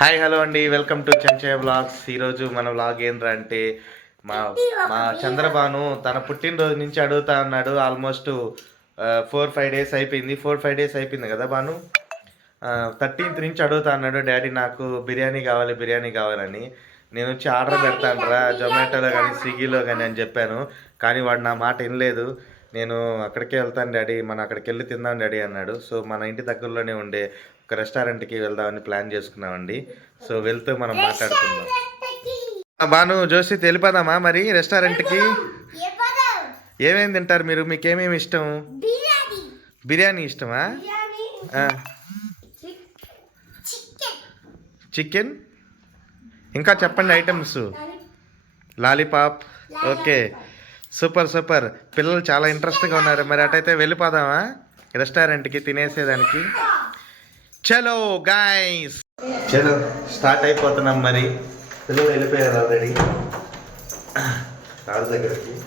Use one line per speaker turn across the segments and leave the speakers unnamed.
Hi hello అండి. Welcome to Chenchaiah blogs ఈరోజు మన బ్లాగ్ ఏంట్రా అంటే మా మా చంద్రబాను తన పుట్టినరోజు నుంచి అడుగుతా ఉన్నాడు. ఆల్మోస్ట్ ఫోర్ ఫైవ్ డేస్ అయిపోయింది. ఫోర్ ఫైవ్ డేస్ అయిపోయింది కదా బాను థర్టీన్త్ నుంచి అడుగుతా అన్నాడు డాడీ నాకు బిర్యానీ కావాలి బిర్యానీ కావాలని. నేను వచ్చి ఆర్డర్ పెడతాను రా జొమాటోలో కానీ స్విగ్గీలో కానీ అని చెప్పాను. కానీ వాడు నా మాట వినలేదు. నేను అక్కడికే వెళ్తాను డాడీ మనం అక్కడికి వెళ్ళి తిందాం డాడీ అన్నాడు. సో మన ఇంటి దగ్గరలోనే ఉండే ఒక రెస్టారెంట్కి వెళ్దామని ప్లాన్ చేసుకున్నామండి. సో వెళ్తూ మనం మాట్లాడుకుందాం. బాను జోసి తెలిపదామా మరి రెస్టారెంట్కి? ఏమేమి తింటారు మీరు? మీకు ఏమేమి ఇష్టం?
బిర్యానీ
ఇష్టమా?
చికెన్?
ఇంకా చెప్పండి items. Lollipop. Okay. Super super. పిల్లలు చాలా ఇంట్రెస్ట్గా ఉన్నారు. మరి అటైతే వెళ్ళిపోదామా? రెస్టారెంట్కి తినేసేదానికి. చలో గాయస్ చలో. స్టార్ట్ అయిపోతున్నాం మరి. పిల్లలు వెళ్ళిపోయారు ఆల్రెడీ కారు దగ్గరికి.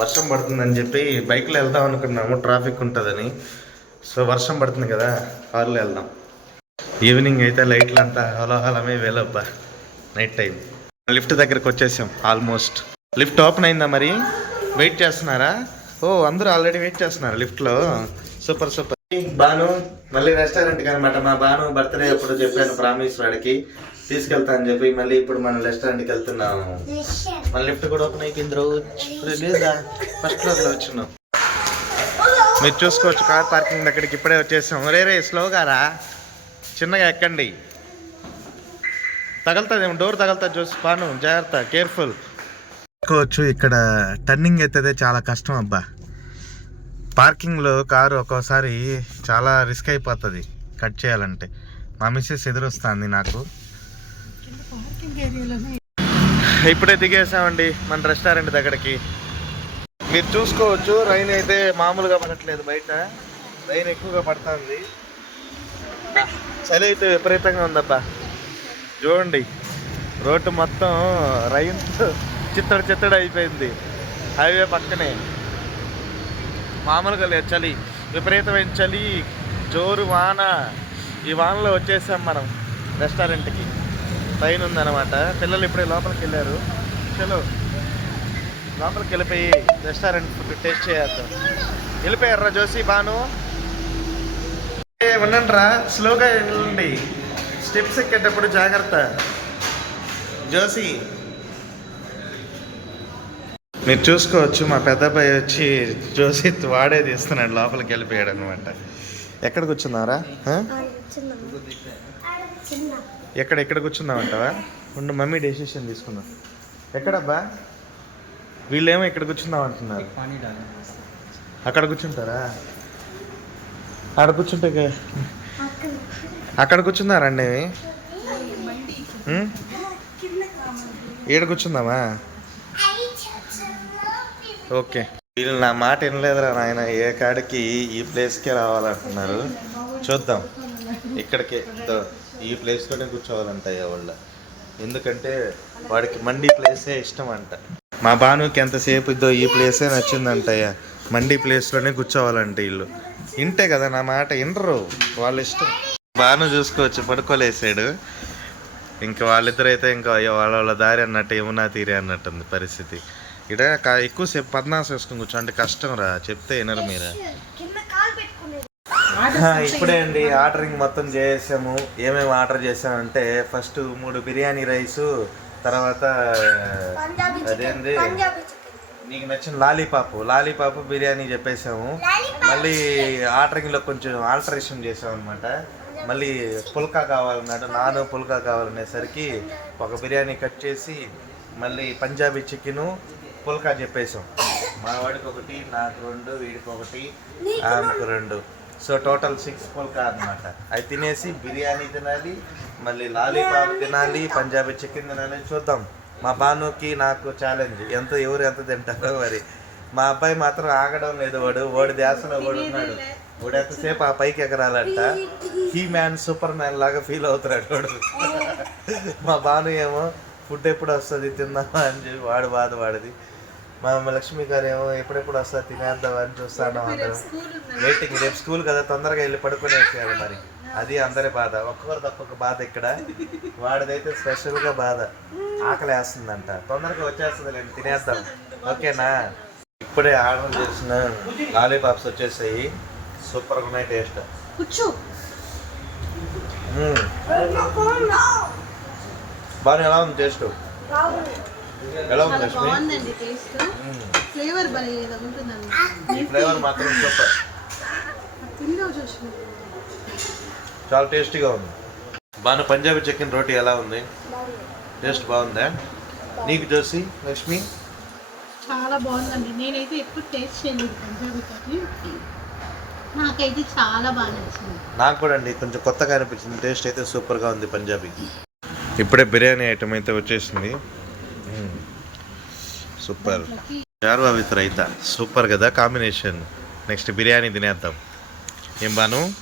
వర్షం పడుతుందని చెప్పి బైక్లో వెళ్దాం అనుకున్నాము. ట్రాఫిక్ ఉంటుందని. సో వర్షం పడుతుంది కదా కారులో వెళ్దాం. ఈవినింగ్ అయితే లైట్లు అంతా హలోహలమే వేలబ్బా. Night time. లిఫ్ట్ దగ్గరకు వచ్చేసాం ఆల్మోస్ట్. లిఫ్ట్ ఓపెన్ అయిందా మరి? వెయిట్ చేస్తున్నారా? ఓ అందరూ ఆల్రెడీ వెయిట్ చేస్తున్నారు లిఫ్ట్లో సూపర్ సూపర్ బాను మళ్ళీ రెస్టారెంట్ అనమాట మా బాను బర్త్డే అప్పుడు చెప్పాను ప్రామిస్ వాడికి. తీసుకెళ్తా అని చెప్పి మళ్ళీ ఇప్పుడు మనం రెస్టారెంట్కి వెళ్తున్నాము మన లిఫ్ట్ కూడా ఓపెన్ అయిపోయింది రోజు లేదా? ఫస్ట్ ఫ్లోర్లో వచ్చినాం. మీరు చూసుకోవచ్చు కార్ పార్కింగ్ దగ్గరికి ఇప్పుడే వచ్చేసాం. రే రే స్లోగా రా. చిన్నగా ఎక్కండి. తగలుతుంది డోర్ తగలుతుంది చూసి పాను జాగ్రత్త కేర్ఫుల్ చూసుకోవచ్చు ఇక్కడ టర్నింగ్ అయితే చాలా కష్టం అబ్బా. పార్కింగ్లో కారు ఒక్కోసారి చాలా రిస్క్ అయిపోతుంది కట్ చేయాలంటే. మా మిస్సెస్ ఎదురొస్తుంది నాకు. ఇప్పుడే దిగేసామండి మన రెస్టారెంట్ దగ్గరికి. మీరు చూసుకోవచ్చు రైన్ అయితే మామూలుగా పడట్లేదు బయట. రైన్ ఎక్కువగా పడుతుంది. చలి అయితే విపరీతంగా ఉందబ్బా. చూడండి రోడ్డు మొత్తం రైన్. చిత్తడి చిత్తడి అయిపోయింది. హైవే పక్కనే. మామూలుగా లేదు చలి. విపరీతమైన చలి జోరు వాన. ఈ వానలో వచ్చేసాం మనం రెస్టారెంట్కి. ట్రైన్ ఉందన్నమాట. పిల్లలు ఇప్పుడే లోపలికి వెళ్ళారు. చలో లోపలికి వెళ్ళిపోయి రెస్టారెంట్ ఫుడ్ టేస్ట్ చేద్దాం వెళ్ళిపోయారా జోసి బాను ఉండండి రా స్లోగా వెళ్ళండి. స్టెప్స్ ఎక్కేటప్పుడు జాగ్రత్త. జోసి మీరు చూసుకోవచ్చు మా పెద్ద అబ్బాయి వచ్చి జోసి వాడే తీస్తున్నాడు లోపలికి వెళ్ళిపోయాడు అనమాట ఎక్కడ కూర్చున్నారా? ఎక్కడ ఎక్కడ కూర్చున్నామంటావా ఉండు మమ్మీ డెసిషన్ తీసుకుందాం. ఎక్కడబ్బా? వీళ్ళేమో ఇక్కడ కూర్చుందాం అంటున్నారు అక్కడ కూర్చుంటారా? ఆడ కూర్చుంటే
అక్కడ
అక్కడ కూర్చున్నారండి ఈడ కూర్చుందామా? ఓకే. వీళ్ళు నా మాట వినలేదురా నాయన ఏ కాడికి ఈ ప్లేస్కే రావాలంటున్నారు. చూద్దాం. ఇక్కడికే ఈ ప్లేస్లోనే కూర్చోవాలంట వాళ్ళ. ఎందుకంటే వాడికి మండి ప్లేసే ఇష్టం అంట మా భానుకి ఎంతసేపు ఇద్దో ఈ ప్లేసే నచ్చిందంటయ్యా మండి ప్లేస్లోనే కూర్చోవాలంట వీళ్ళు. ఇంటే కదా నా మాట వినరు. వాళ్ళ ఇష్టం. భాను చూసుకోవచ్చు పడుకోలేసాడు. ఇంకా వాళ్ళిద్దరైతే ఇంకా అయ్యో వాళ్ళ వాళ్ళ దారి అన్నట్టు యమునా తీరే అన్నట్టుంది పరిస్థితి. ఇక్కడ కా- ఎక్కువసేపు పద్నాసు వేసుకుని కూర్చో. అంటే కష్టం రా. చెప్తే వినరు మీరా. ఇప్పుడే అండి ఆర్డరింగ్ మొత్తం చేసాము. ఏమేమి ఆర్డర్ చేసామంటే ఫస్ట్ మూడు బిర్యానీ రైసు తర్వాత
పంజాబీ
అదేంది? నీకు నచ్చిన లాలీపాప్. లాలీపాప్ బిర్యానీ చెప్పేసాము మళ్ళీ ఆర్డరింగ్లో కొంచెం ఆల్టరేషన్ చేసాం అనమాట మళ్ళీ పుల్కా కావాలన్నాడు. నాను పుల్కా కావాలనేసరికి ఒక బిర్యానీ కట్ చేసి మళ్ళీ పంజాబీ చికెను పుల్కా చెప్పేసాం మా వాడికి ఒకటి నాకు రెండు వీడికి ఒకటి ఆమెకు రెండు. సో టోటల్ సిక్స్ పుల్కా అన్నమాట. అవి తినేసి బిర్యానీ తినాలి మళ్ళీ లాలీపాప్ తినాలి పంజాబీ చికెన్ తినాలి. చూద్దాం. మా బానుకి నాకు ఛాలెంజ్ ఎంత ఎవరు ఎంత తింటారో మరి. మా అబ్బాయి మాత్రం ఆగడం లేదు వాడు. వాడి ధ్యాసలో వాడు ఉన్నాడు. వాడు ఎంతసేపు ఆ పైకి ఎగరాలంట? హీ మ్యాన్ సూపర్ మ్యాన్ లాగా ఫీల్ అవుతున్నాడు వాడు. మా బాను ఏమో ఫుడ్ ఎప్పుడు వస్తుంది తిందామా అని చెప్పి వాడు బాధ వాడిది మా అమ్మ లక్ష్మి గారు ఏమో ఎప్పుడెప్పుడు వస్తా తినేద్దాం అని చూస్తాను అందరం. వెయిటింగ్ రేపు స్కూల్ కదా తొందరగా వెళ్ళి పడుకునేసేయాలి మరి. అది అందరి బాధ. ఒక్కొక్కరు ఒక్కొక్క బాధ ఇక్కడ. వాడిదైతే స్పెషల్గా బాధ. ఆకలి వేస్తుందంట తొందరగా వచ్చేస్తుంది తినేద్దాం. ఓకేనా? ఇప్పుడే ఆర్డర్ చేసిన లాలీపాప్స్ వచ్చేసాయి. సూపర్గా ఉన్నాయి టేస్ట్.
కూర్చో.
బాగా ఎలా ఉంది టేస్ట్? ఎలా ఉంది లక్ష్మి.
ఫ్లేవర్
ఈ మాత్రం సూపర్. చాలా టేస్టీగా ఉంది. బాగా పంజాబీ చికెన్ రోటీ ఎలా ఉంది? టేస్ట్ బాగుందా? నీకు చూసి లక్ష్మి?
చాలా బాగుందండి. నేనైతే ఎప్పుడు టేస్ట్ చేయలేదు పంజాబీ కర్రీ. నాకైతే చాలా బాగా నచ్చింది.
నాకు కూడా అండి కొంచెం కొత్తగా అనిపించింది. టేస్ట్ అయితే సూపర్గా ఉంది పంజాబీ ఇప్పుడే బిర్యానీ ఐటమ్ అయితే వచ్చేసింది. సూపర్. చార్వా విత్ రైతా. సూపర్ కదా కాంబినేషన్. నెక్స్ట్ బిర్యానీ తినేద్దాం. ఏం బాను?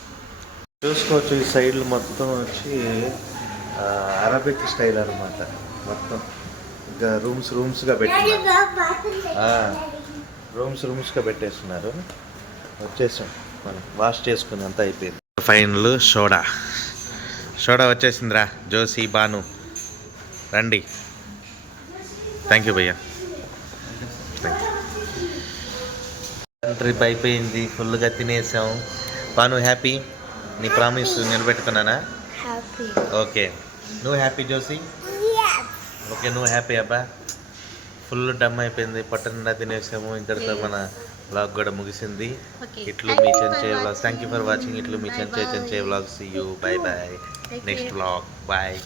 చూసుకోవచ్చు ఈ సైడ్లు మొత్తం వచ్చి అరబిక్ స్టైల్ అనమాట మొత్తం ఇంకా రూమ్స్ రూమ్స్గా పెట్టినారు. రూమ్స్ రూమ్స్గా పెట్టేస్తున్నారు. వచ్చేసాం. మనం వాష్ చేసుకుని అంతా అయిపోయింది. Final soda. సోడా వచ్చేసిందిరా. జోసి బాను. రండి. థ్యాంక్ యూ భయ్యా. ట్రిప్ అయిపోయింది. ఫుల్గా తినేసాం. బాను హ్యాపీ నీ ప్రామిస్ నిలబెట్టుకున్నానా? ఓకే నువ్వు హ్యాపీ జోసి ఓకే నువ్వు హ్యాపీ అబ్బా. ఫుల్ డమ్ అయిపోయింది. పట్ట నిండా తినేసాము. ఇక్కడితో మన బ్లాగ్ కూడా ముగిసింది. ఇట్లు మీ Chenche vlogs thank you for watching ఇట్లు మీ Chenche Chenche vlogs you bye bye
Take
next
care.
Vlog bye